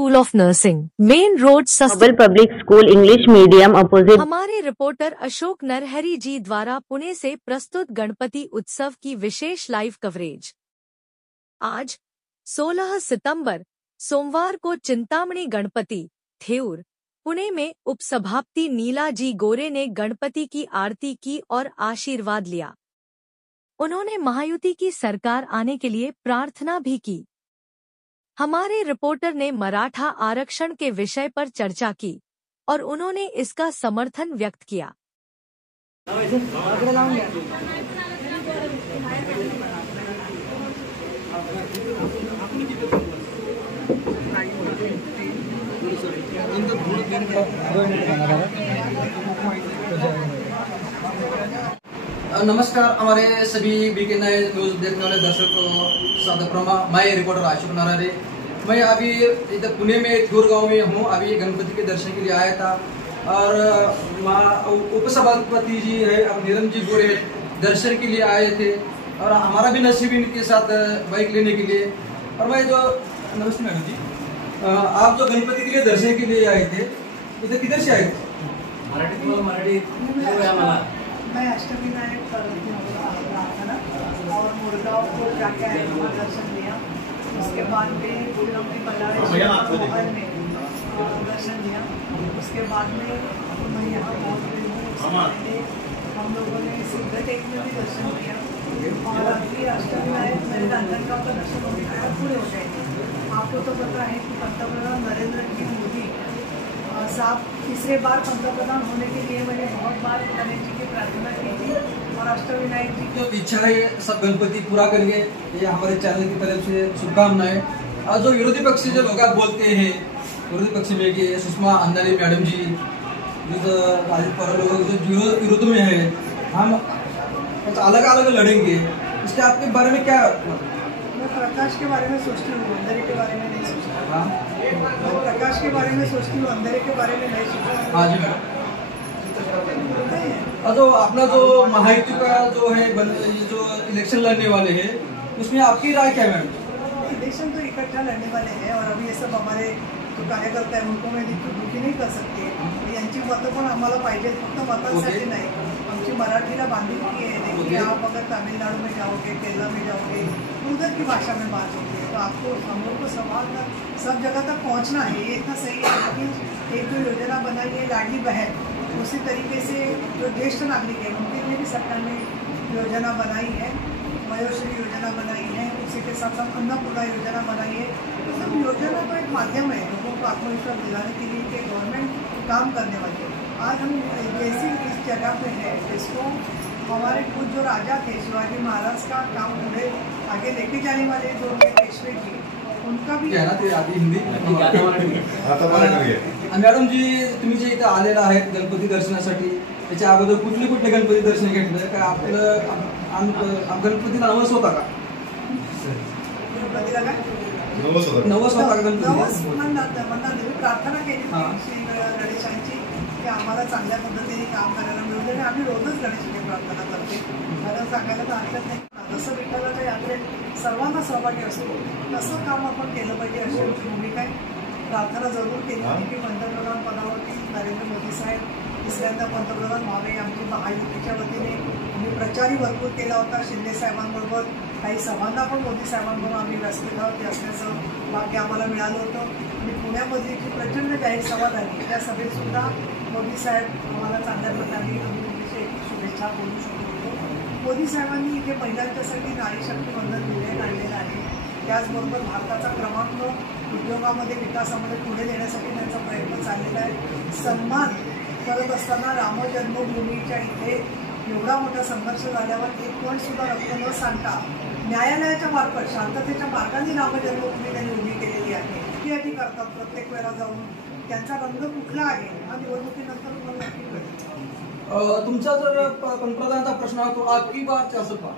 School of nursing, main road noble public school English medium opposite. हमारे reporter Ashok Narhari ji द्वारा पुणे से प्रस्तुत गणपति उत्सव की विशेष लाइव कवरेज। आज 16 सितंबर सोमवार को चिंतामणि गणपति थेऊर पुणे में उपसभापति नीला जी गोरे ने गणपति की आरती की और आशीर्वाद लिया। उन्होंने महायुति की सरकार आने के लिए प्रार्थना भी की। हमारे रिपोर्टर ने मराठा आरक्षण के विषय पर चर्चा की और उन्होंने इसका समर्थन व्यक्त किया। नमस्कार, हमारे सभी बीके न्यूज देखने वाले दर्शकों, मैं रिपोर्टर अशोक नरहरी। मैं अभी इधर पुणे में थेऊर गांव में हूँ। अभी गणपति के दर्शन के लिए आया था और उपसभापति जी है अब नीलम जी गोरे दर्शन के लिए आए थे और हमारा भी नसीब इनके साथ बाइक लेने के लिए। और मैं जो नमस्ते मैडम जी, आप जो गणपति के लिए दर्शन के लिए आए थे, इधर किधर से आए थे? मैं अष्टविनायक प्रार्थना और मुरगांव को जाके आए, वहाँ दर्शन लिया। उसके बाद में फिर हमने बल्लारेश्वर में दर्शन लिया। उसके बाद में मैं यहाँ पहुँच गई हूँ। हम लोगों ने सिद्धटेक में भी दर्शन किया और अभी अष्टविनायक मेरे रांजणगांव का दर्शन हो गया, पूरे हो जाएंगे। आपको तो पता है कि पंतप्रधान नरेंद्र जी मोदी साहब तीसरे बार पंतप्रधान होने के लिए मैंने बहुत बार गणेश जी की प्रार्थना की थी और अष्टविनायक जी जो इच्छा है सब गणपति पूरा करेंगे, ये हमारे चैनल की तरफ से शुभकामनाएं। और जो विरोधी पक्ष जो लोग बोलते हैं विरोधी पक्ष में कि सुषमा अंधारी मैडम जी जो अजित पवार लोग जो विरोध में है, हम अलग अलग लड़ेंगे, इसके आपके बारे में क्या? मैं प्रकाश के बारे में सोचती हूँ, अंधेरे के बारे में नहीं सोचती। मैं प्रकाश के बारे में सोचती हूँ, अंधेरे के बारे में नहीं सोचती। हाँ जी मैडम। जो अपना जो महायुति का जो है जो इलेक्शन लड़ने वाले हैं, उसमें आपकी राय क्या है मैडम? इलेक्शन तो इकट्ठा लड़ने वाले हैं और अभी ये सब हमारे जो कार्यकर्ता है उनको मैं दुखी नहीं कर सकते। यांची मतं पण आम्हाला पाहिजे, फक्त मतांसाठी नाही। आमची मराठीला बांधिलकी है। देखिए, आप अगर तमिलनाडु में जाओगे, केरला में जाओगे, उधर की भाषा में बात होती है, तो आपको हम लोग को समाज तक सब जगह तक पहुंचना है। ये इतना सही है कि एक जो योजना बनाई है लाडली बहन, उसी तरीके से जो ज्येष्ठ नागरिक है उनके लिए भी सरकार ने योजना बनाई है, वयोश्री योजना बनाई है, उसी के साथ साथ अन्नपूर्णा योजना बनाई है। तो सब योजना तो एक माध्यम है लोगों को आत्मविश्वास दिलाने के लिए कि गवर्नमेंट काम करने वाली है। आज हम जैसे इस जगह पे है, इसको हमारे खुद जो राजा थे शिवाजी महाराज का काम पूरे आगे लेके जाने वाले जो पेशवे जी, उनका भी हिंदी। मॅडम जी, तुम्ही जे इथं आलेला आहेत गणपती दर्शनासाठी, त्याच्या अगोदर कुठले कुठले गणपती दर्शन घेतलं का? आपलं गणपतीला नवस होता का? गणपतीला काय नवस होता का गणपती? म्हणतात प्रार्थना केली श्री गणेशांची की आम्हाला चांगल्या पद्धतीने काम करायला मिळू दे। आम्ही रोजच गणेशाची प्रार्थना करते, मला सांगायला तर हरकत नाही। जसं विठ्ठलाच्या यात्रेत सर्वांना सहभागी असतो तसं काम आपण केलं पाहिजे, अशी आमची भूमिका आहे। प्रार्थना जरूर केली होती की पंतप्रधान पदावरती नरेंद्र मोदी साहेब तिसऱ्यांदा पंतप्रधान व्हावे। आमची महायुतीच्या वतीने आम्ही प्रचारही भरपूर केला होता शिंदे साहेबांबरोबर, काही सभांना पण मोदी साहेबांबरोबर आम्ही व्यासपीठावरती असण्याचं भाग्य आम्हाला मिळालं होतं। आणि पुण्यामध्ये जी प्रचंड जाहीर सभा झाली, त्या सभेत सुद्धा मोदी साहेब आम्हाला चांगल्या प्रकारे आम्ही शुभेच्छा बोलू शकतो। मोदी साहेबांनी इथे महिलांच्यासाठी नारी शक्ती वंदन विधेयक आणलेलं आहे। त्याचबरोबर भारताचा क्रमांक उद्योगामध्ये विकासामध्ये पुढे नेण्यासाठी त्यांचा प्रयत्न चाललेला आहे। सन्मान करत असताना राम जन्मभूमीच्या इथे एवढा मोठा संघर्ष झाल्यावर एक पण सुद्धा रक्त न सांगता न्यायालयाच्या मार्फत शांततेच्या मार्गाने राम जन्मभूमी त्यांनी उभी केलेली आहे। ती करतात प्रत्येक वेळा जाऊन, त्यांचा रंग कुठला आहे हा निवडणुकीनंतर तुम्हाला नक्की कळेल। तुमचा जर पंतप्रधानांचा प्रश्न होतो आपकी बार 400 पार,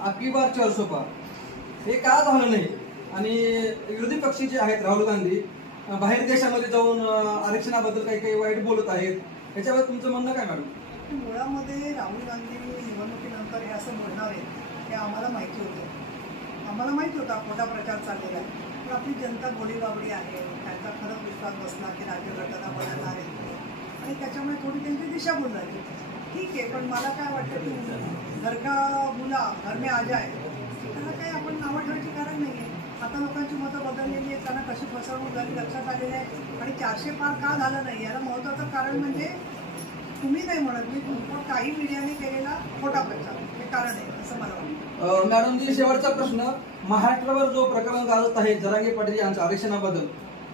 आपकी बार 400 पार, हे का झालं नाही? आणि विरोधी पक्ष जे आहेत राहुल गांधी बाहेर देशामध्ये जाऊन आरक्षणाबद्दल काही काही वाईट बोलत आहेत, याच्यावर तुमचं म्हणणं काय मॅडम? मुळामध्ये राहुल गांधी निवडणुकीनंतर हे असं बोलणार आहे हे आम्हाला माहिती होतं। आम्हाला माहिती होता खोटा प्रचार चाललेला आहे, पण आपली जनता बोलीबाबडी आहे, त्यांचा खरंच विश्वास बसला की राज्यघटना बदलणार आहे आणि त्याच्यामुळे थोडी त्यांची दिशाभूल झाली. ठीक आहे, पण मला काय वाटतं की घर का मुला घर में आ जाए, त्याला काही आपण नावं ठेवायची कारण नाही आहे. आता लोकांची मतं बदललेली आहेत, त्यांना कशी फसवणूक झाली लक्षात आलेली आहे आणि 400 पार का झालं नाही याला महत्त्वाचं कारण म्हणजे तुम्ही नाही म्हणत मी, काही मीडियाने केलेला खोटा प्रचार हे कारण आहे असं मला वाटतं. मॅडम जी, शेवटचा प्रश्न, महाराष्ट्रावर जो प्रकरण गाजत आहे जरांगे पाटील यांच्या आरक्षणाबद्दल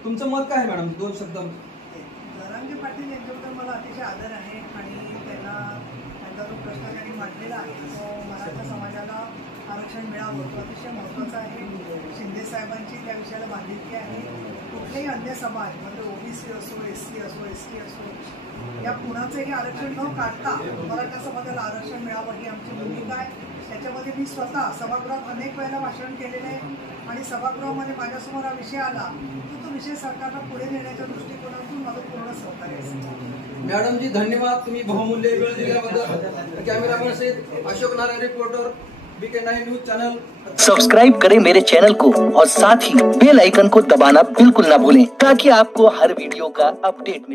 तुमचं मत काय आहे मॅडम? 2 शब्द. जरांगे पाटील यांच्याबद्दल मला अतिशय आदर आहे आणि त्यांचा जो प्रश्न त्यांनी मांडलेला आहे तो मराठा समाजाला आरक्षण मिळावं तो अतिशय महत्त्वाचा आहे. शिंदे साहेबांची त्या विषयाला बांधिलकी आहे. कुठलेही अन्य समाज म्हणजे ओबीसी असो, SC असो, ST असो, या कुणाचंही आरक्षण न काढता मराठा समाजाला आरक्षण मिळावं ही आमची भूमिका आहे. त्याच्यामध्ये मी स्वतः सभागृहात अनेक वेळेला भाषण केलेलं आहे आणि सभागृहामध्ये माझ्यासमोर हा विषय आला तर तो विषय सरकारला पुढे नेण्याच्या दृष्टिकोनातून माझं पूर्ण सहकार्य असेल. मॅडम जी, धन्यवाद, तुम्ही बहुमूल्य वेळ दिल्याबद्दल. कॅमेरामैन से Ashok Narayan, reporter BK9 news channel. Subscribe करें मेरे चैनल को और साथ ही बेल आइकन को दबाना बिल्कुल ना भूलें ताकि आपको हर वीडियो का अपडेट मिले।